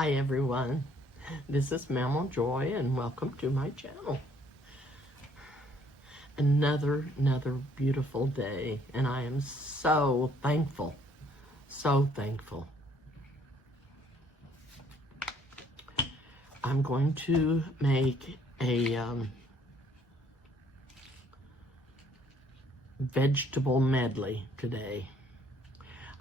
Hi everyone, this is Mammal Joy and welcome to my channel. Another beautiful day, and I am so thankful, so thankful. I'm going to make a vegetable medley today.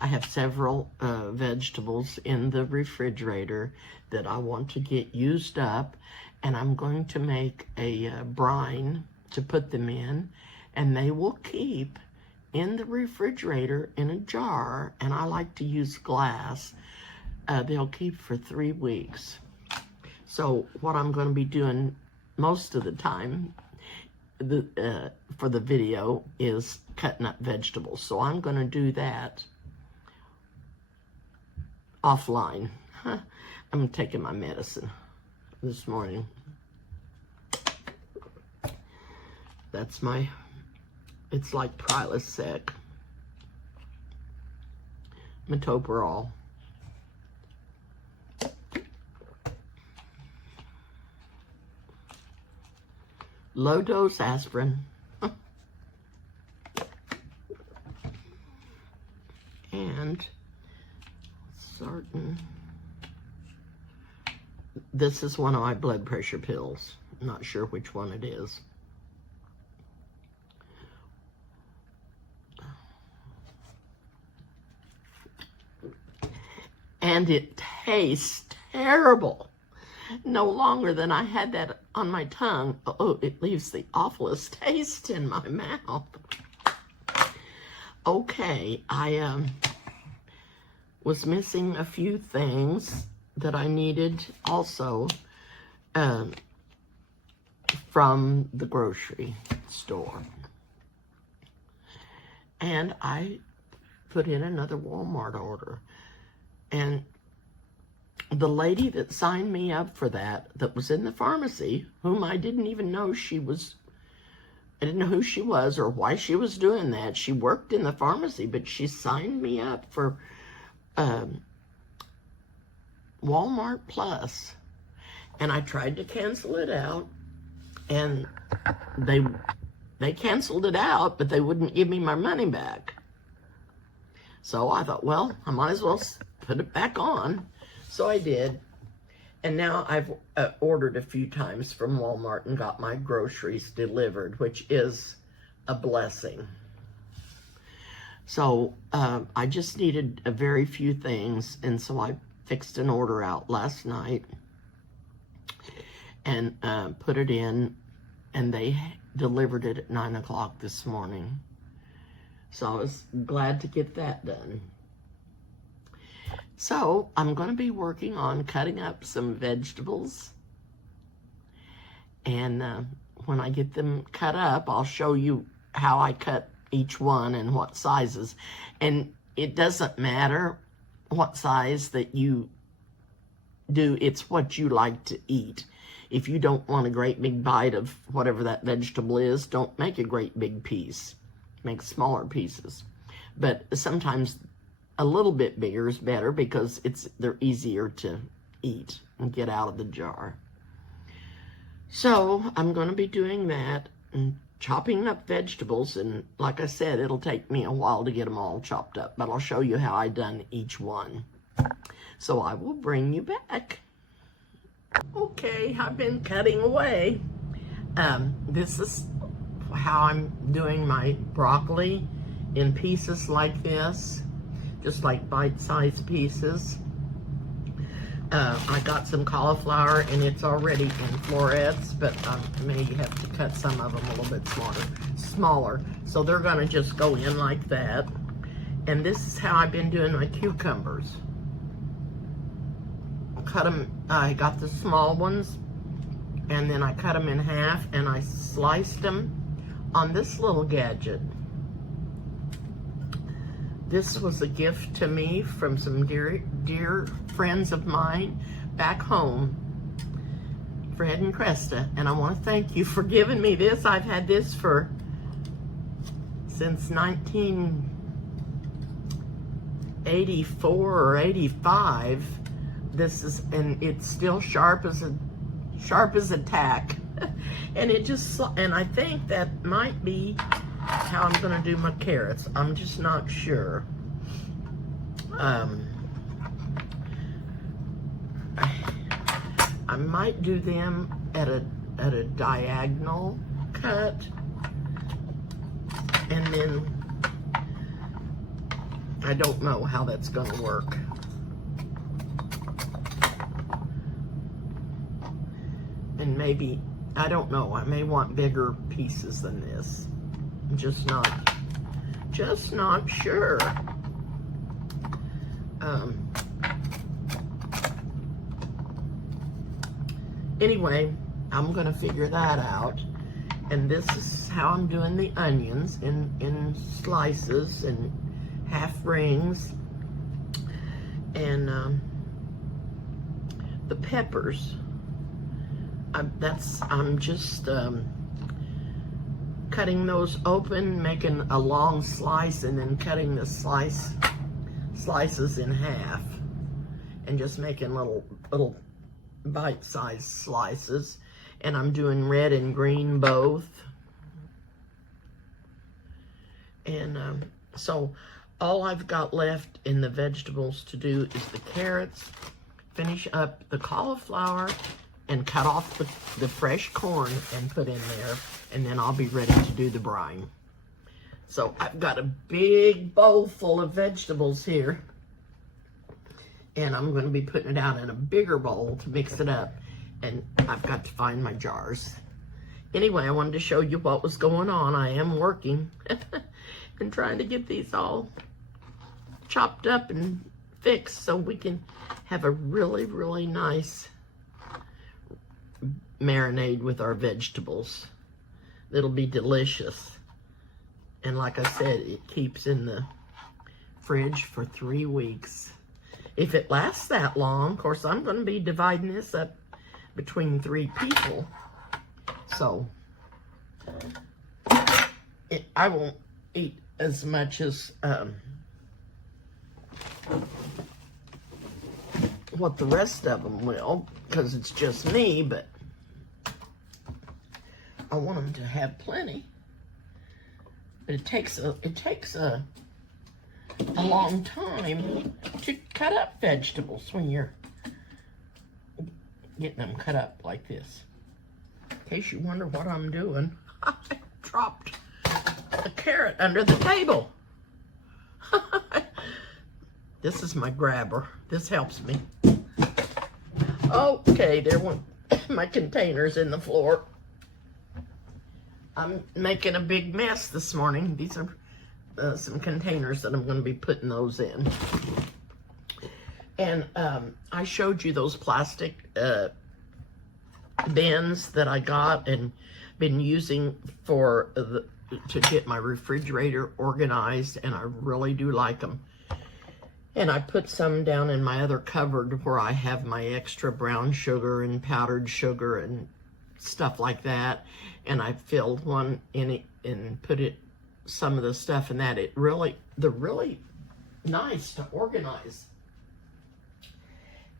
I have several vegetables in the refrigerator that I want to get used up, and I'm going to make a brine to put them in, and they will keep in the refrigerator in a jar, and I like to use glass. They'll keep for 3 weeks. So what I'm going to be doing most of the time for the video is cutting up vegetables. So I'm going to do that offline. I'm taking my medicine this morning. That's it's like Prilosec, metoprolol. Low dose aspirin. And certain, this is one of my blood pressure pills. I'm not sure which one it is. And it tastes terrible. No longer than I had that on my tongue. Oh, it leaves the awfulest taste in my mouth. Okay, I was missing a few things that I needed also from the grocery store. And I put in another Walmart order. And the lady that signed me up for that was in the pharmacy, whom I didn't even know I didn't know who she was or why she was doing that. She worked in the pharmacy, but she signed me up for Walmart Plus. And I tried to cancel it out, and they canceled it out, but they wouldn't give me my money back. So I thought, well, I might as well put it back on. So I did. And now I've ordered a few times from Walmart and got my groceries delivered, which is a blessing. So I just needed a very few things, and so I fixed an order out last night and put it in, and they delivered it at 9 o'clock this morning. So I was glad to get that done. So I'm going to be working on cutting up some vegetables, and when I get them cut up, I'll show you how I cut each one and what sizes. And it doesn't matter what size that you do, it's what you like to eat. If you don't want a great big bite of whatever that vegetable is, don't make a great big piece. Make smaller pieces. But sometimes a little bit bigger is better because they're easier to eat and get out of the jar. So I'm going to be doing that and chopping up vegetables, and like I said, it'll take me a while to get them all chopped up, but I'll show you how I done each one. So I will bring you back. Okay, I've been cutting away. This is how I'm doing my broccoli in pieces like this, just like bite-sized pieces. I got some cauliflower, and it's already in florets, but I may have to cut some of them a little bit smaller. So they're gonna just go in like that. And this is how I've been doing my cucumbers. I got the small ones, and then I cut them in half, and I sliced them on this little gadget. This was a gift to me from some dear friends of mine back home, Fred and Cresta, and I want to thank you for giving me this. I've had this since 1984 or 85. this is, and it's still sharp as a tack. And it just, and I think that might be how I'm gonna do my carrots. I'm just not sure. I might do them at a diagonal cut, and then I don't know how that's gonna work. And maybe, I don't know, I may want bigger pieces than this. I'm just not sure. Anyway, I'm gonna figure that out. And this is how I'm doing the onions, in slices and half rings. And the peppers, I'm just cutting those open, making a long slice, and then cutting the slices in half, and just making little bite-sized slices. And I'm doing red and green both. And so all I've got left in the vegetables to do is the carrots, finish up the cauliflower, and cut off the fresh corn and put in there, and then I'll be ready to do the brine. So I've got a big bowl full of vegetables here, and I'm going to be putting it out in a bigger bowl to mix it up, and I've got to find my jars. Anyway, I wanted to show you what was going on. I am working and trying to get these all chopped up and fixed so we can have a really, really nice marinade with our vegetables. It'll be delicious. And like I said, it keeps in the fridge for 3 weeks. If it lasts that long, of course, I'm going to be dividing this up between 3 people. So I won't eat as much as what the rest of them will, because it's just me, but I want them to have plenty. But it takes a long time to cut up vegetables when you're getting them cut up like this. In case you wonder what I'm doing, I dropped a carrot under the table. This is my grabber. This helps me. Okay, there went my containers in the floor. I'm making a big mess this morning. These are some containers that I'm going to be putting those in. And I showed you those plastic bins that I got and been using to get my refrigerator organized, and I really do like them. And I put some down in my other cupboard where I have my extra brown sugar and powdered sugar and stuff like that. And I filled one in it and put some of the stuff in that. They're really nice to organize.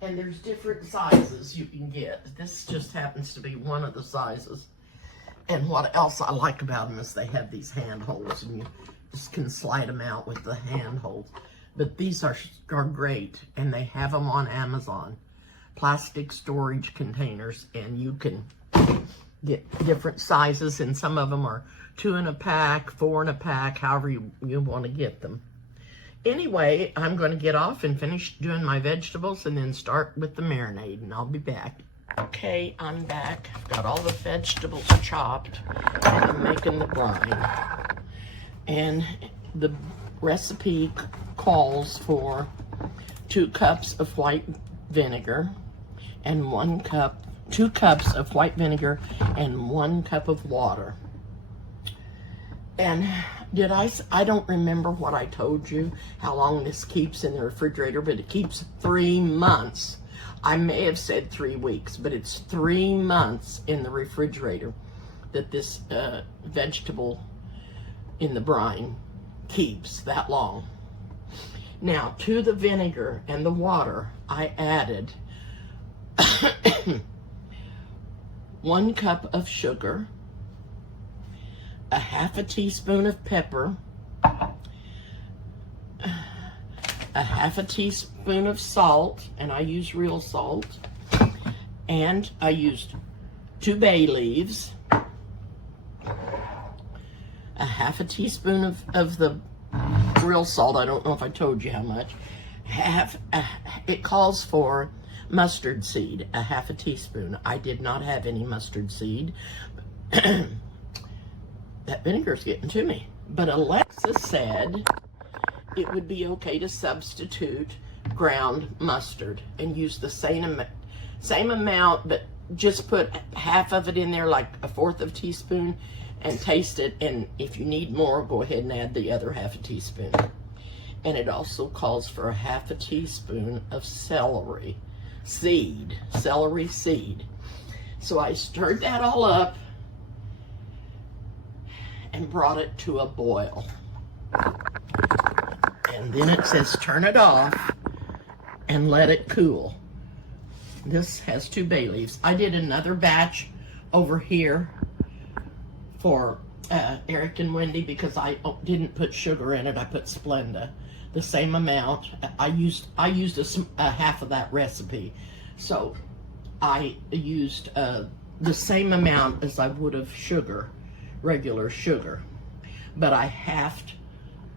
And there's different sizes you can get. This just happens to be one of the sizes. And what else I like about them is they have these handholds, and you just can slide them out with the handholds. But these are great, and they have them on Amazon. Plastic storage containers, and you can get different sizes, and some of them are 2 in a pack, 4 in a pack, however you want to get them. Anyway, I'm going to get off and finish doing my vegetables and then start with the marinade, and I'll be back. Okay, I'm back. I've got all the vegetables chopped, and I'm making the brine. And the recipe calls for 2 cups of white vinegar and 2 cups of white vinegar and 1 cup of water. And I don't remember what I told you, how long this keeps in the refrigerator, but it keeps 3 months. I may have said 3 weeks, but it's 3 months in the refrigerator that this vegetable in the brine keeps that long. Now, to the vinegar and the water, I added 1 cup of sugar, a 1/2 teaspoon of pepper, a 1/2 teaspoon of salt, and I use real salt, and I used 2 bay leaves, a 1/2 teaspoon of the real salt. I don't know if I told you how much. It calls for mustard seed, a 1/2 teaspoon. I did not have any mustard seed. That vinegar's getting to me. But Alexa said it would be okay to substitute ground mustard and use the same amount, but just put half of it in there, like a 1/4 teaspoon, and taste it. And if you need more, go ahead and add the other 1/2 teaspoon. And it also calls for a 1/2 teaspoon of celery seed. So I stirred that all up and brought it to a boil. And then it says turn it off and let it cool. This has 2 bay leaves. I did another batch over here for Eric and Wendy because I didn't put sugar in it. I put Splenda, the same amount. I used a half of that recipe, so I used the same amount as I would of sugar, regular sugar, but I halved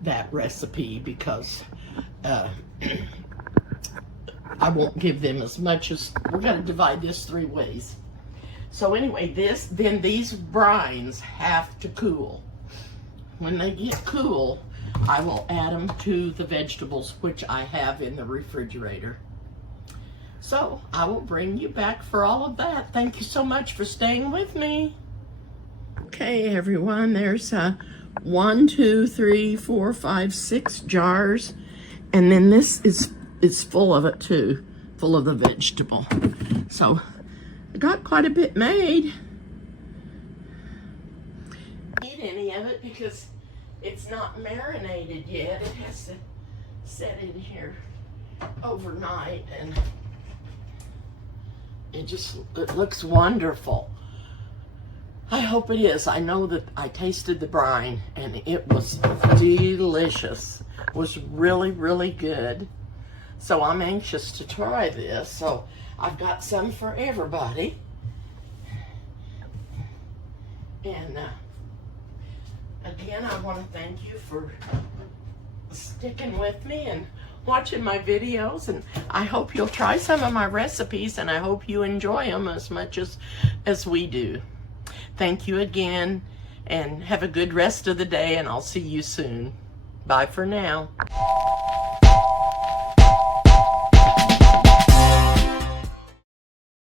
that recipe because I won't give them as much as, we're going to divide this 3 ways. So anyway, then these brines have to cool. When they get cool, I will add them to the vegetables, which I have in the refrigerator. So I will bring you back for all of that. Thank you so much for staying with me. Okay, everyone, there's 1, 2, 3, 4, 5, 6 jars. And then this is full of it too, full of the vegetable. So I got quite a bit made. Eat any of it because it's not marinated yet. It has to set in here overnight, and it looks wonderful. I hope it is. I know that I tasted the brine and it was delicious. It was really, really good. So I'm anxious to try this. So I've got some for everybody. And again, I want to thank you for sticking with me and watching my videos. And I hope you'll try some of my recipes, and I hope you enjoy them as much as we do. Thank you again, and have a good rest of the day, and I'll see you soon. Bye for now.